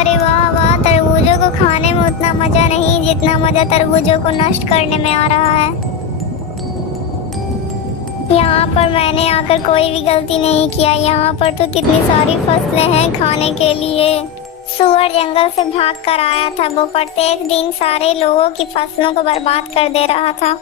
अरे वाह वाह, तरबूजों को खाने में उतना मजा नहीं जितना मजा तरबूजों को नष्ट करने में आ रहा है। यहाँ पर मैंने आकर कोई भी गलती नहीं किया। यहाँ पर तो कितनी सारी फसलें हैं खाने के लिए। सुअर जंगल से भाग कर आया था। वो प्रत्येक दिन सारे लोगों की फसलों को बर्बाद कर दे रहा था।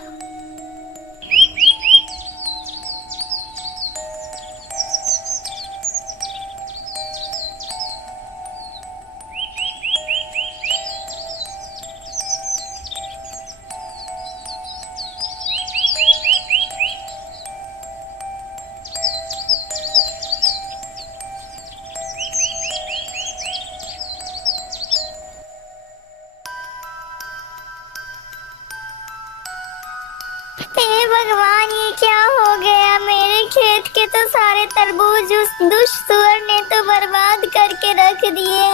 हे भगवान, ये क्या हो गया? मेरे खेत के तो सारे तरबूज उस दुष्ट सुअर ने तो बर्बाद करके रख दिए।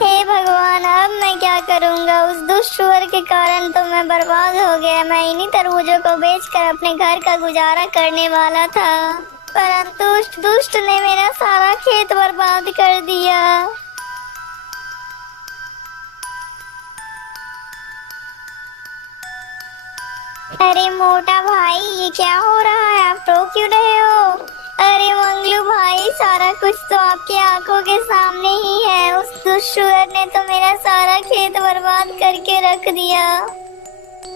हे भगवान, अब मैं क्या करूंगा? उस दुष्ट सुअर के कारण तो मैं बर्बाद हो गया। मैं इन्हीं तरबूजों को बेचकर अपने घर का गुजारा करने वाला था, परंतु उस दुष्ट ने मेरा सारा खेत बर्बाद कर दिया। अरे मोटा भाई, ये क्या हो रहा है? आप रो क्यों रहे हो? अरे मंगलू भाई, सारा कुछ तो आपकी आंखों के सामने ही है। उस दुष्ट सुअर ने तो मेरा सारा खेत बर्बाद करके रख दिया।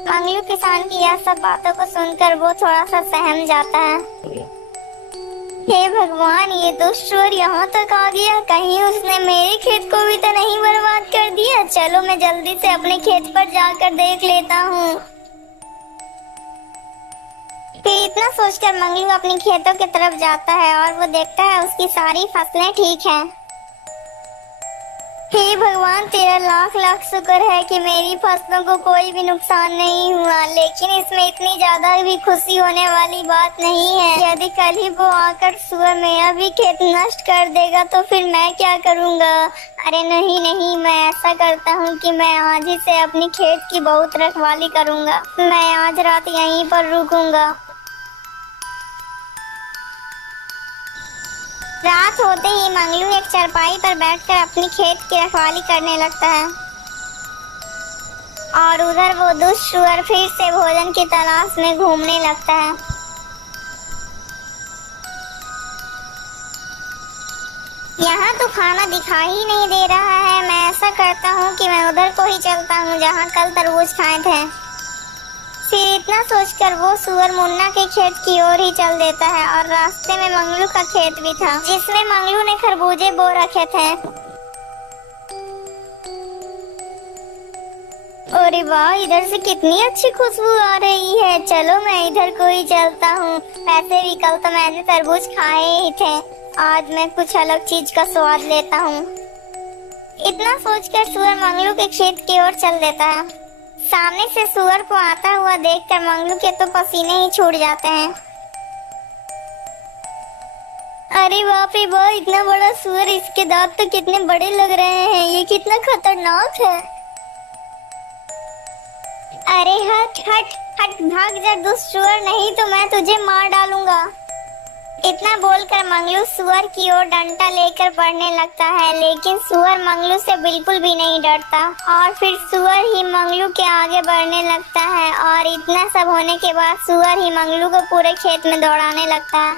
मंगलू किसान की यह सब बातों को सुनकर वो थोड़ा सा सहम जाता है। हे भगवान, ये दुष्ट सुअर यहाँ तक आ गया। कहीं उसने मेरे खेत को भी तो नहीं बर्बाद कर दिया। चलो मैं जल्दी से अपने खेत पर जाकर देख लेता हूँ। फिर इतना सोचकर मंगलू अपनी खेतों की तरफ जाता है और वो देखता है उसकी सारी फसलें ठीक हैं। हे भगवान, तेरा लाख लाख शुक्र है कि मेरी फसलों को कोई भी नुकसान नहीं हुआ। लेकिन इसमें इतनी ज्यादा भी खुशी होने वाली बात नहीं है। यदि कल ही वो आकर सुबह मेरा भी खेत नष्ट कर देगा तो फिर मैं क्या करूँगा? अरे नहीं नहीं, मैं ऐसा करता हूँ कि मैं आज ही से अपनी खेत की बहुत रखवाली करूँगा। मैं आज रात यहीं पर रुकूंगा। रात होते ही मंगलू एक चारपाई पर बैठकर अपनी खेत की रखवाली करने लगता है और उधर वो दुष्ट सुअर फिर से भोजन की तलाश में घूमने लगता है। यहाँ तो खाना दिखाई ही नहीं दे रहा है। मैं ऐसा करता हूँ कि मैं उधर को ही चलता हूँ जहाँ कल तरबूज खाए थे। फिर इतना सोचकर वो सुअर मुन्ना के खेत की ओर ही चल देता है और रास्ते में मंगलू का खेत भी था जिसमें मंगलू ने खरबूजे बो रखे थे। अरे वाह, इधर से कितनी अच्छी खुशबू आ रही है। चलो मैं इधर को ही चलता हूँ। वैसे भी कल तो मैंने तरबूज खाए ही थे। आज मैं कुछ अलग चीज का स्वाद लेता हूँ। इतना सोचकर सुअर मंगलू के खेत की ओर चल देता है। सामने से सुअर को आता हुआ देखकर मंगलू के तो पसीने ही छूट जाते हैं। अरे बाप रे बाप, इतना बड़ा सुअर! इसके दांत तो कितने बड़े लग रहे हैं। ये कितना खतरनाक है। अरे हट हट हट, भाग जा दुष्ट सुअर, नहीं तो मैं तुझे मार डालूंगा। इतना बोलकर मंगलू सुअर की ओर डंडा लेकर बढ़ने लगता है, लेकिन सुअर मंगलू से बिल्कुल भी नहीं डरता और फिर सुअर ही मंगलू के आगे बढ़ने लगता है। और इतना सब होने के बाद सुअर ही मंगलू को पूरे खेत में दौड़ाने लगता है।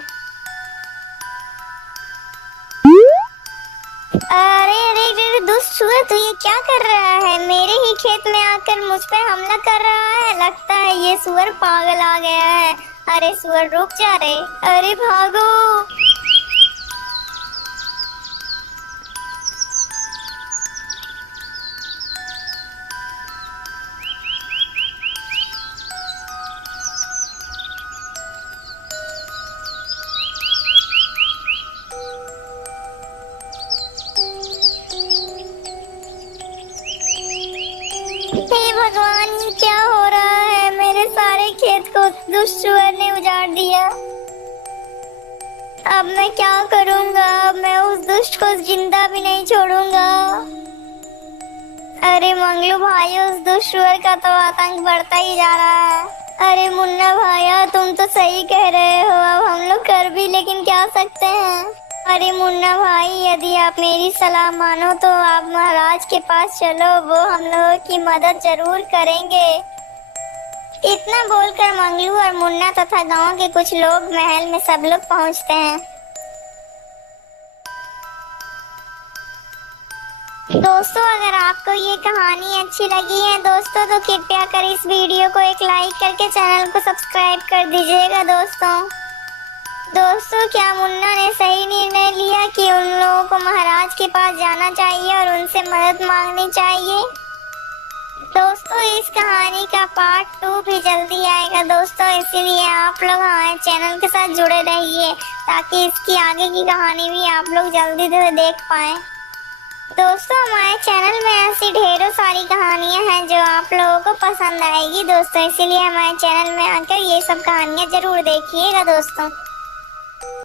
अरे अरे अरे दुष्ट सुअर, तू ये क्या कर रहा है? मेरे ही खेत में आकर मुझ पे हमला कर रहा है। लगता है ये सुअर पागल आ गया है। अरे सुअर रुक जा रे, अरे भागो। हे भगवान, ये क्या हो रहा है? मेरे सारे खेत को दुष्ट सुअर ने उजाड़ दिया। अब मैं क्या करूंगा? अब मैं उस दुष्ट को जिंदा भी नहीं छोड़ूंगा। अरे मंगलू भाई, उस दुष्ट सुअर का तो आतंक बढ़ता ही जा रहा है। अरे मुन्ना भाया, तुम तो सही कह रहे हो। अब हम लोग कर भी लेकिन क्या सकते हैं? अरे मुन्ना भाई, यदि आप मेरी सलाह मानो तो आप महाराज के पास चलो, वो हम लोगों की मदद जरूर करेंगे। इतना बोलकर मंगलू और मुन्ना तथा गांव के कुछ लोग महल में सब लोग पहुंचते हैं। दोस्तों, अगर आपको ये कहानी अच्छी लगी है दोस्तों, तो कृपया कर इस वीडियो को एक लाइक करके चैनल को सब्सक्राइब कर दीजिएगा। दोस्तों, क्या मुन्ना ने सही निर्णय लिया कि उन लोगों को महाराज के पास जाना चाहिए और उनसे मदद मांगनी चाहिए? दोस्तों, इस कहानी का पार्ट 2 भी जल्दी आएगा दोस्तों, इसीलिए आप लोग हमारे चैनल के साथ जुड़े रहिए ताकि इसकी आगे की कहानी भी आप लोग जल्दी से देख पाएं। दोस्तों, हमारे चैनल में ऐसी ढेरों सारी कहानियां हैं जो आप लोगों को पसंद आएगी दोस्तों, इसीलिए हमारे चैनल में आकर ये सब कहानियां जरूर देखिएगा दोस्तों।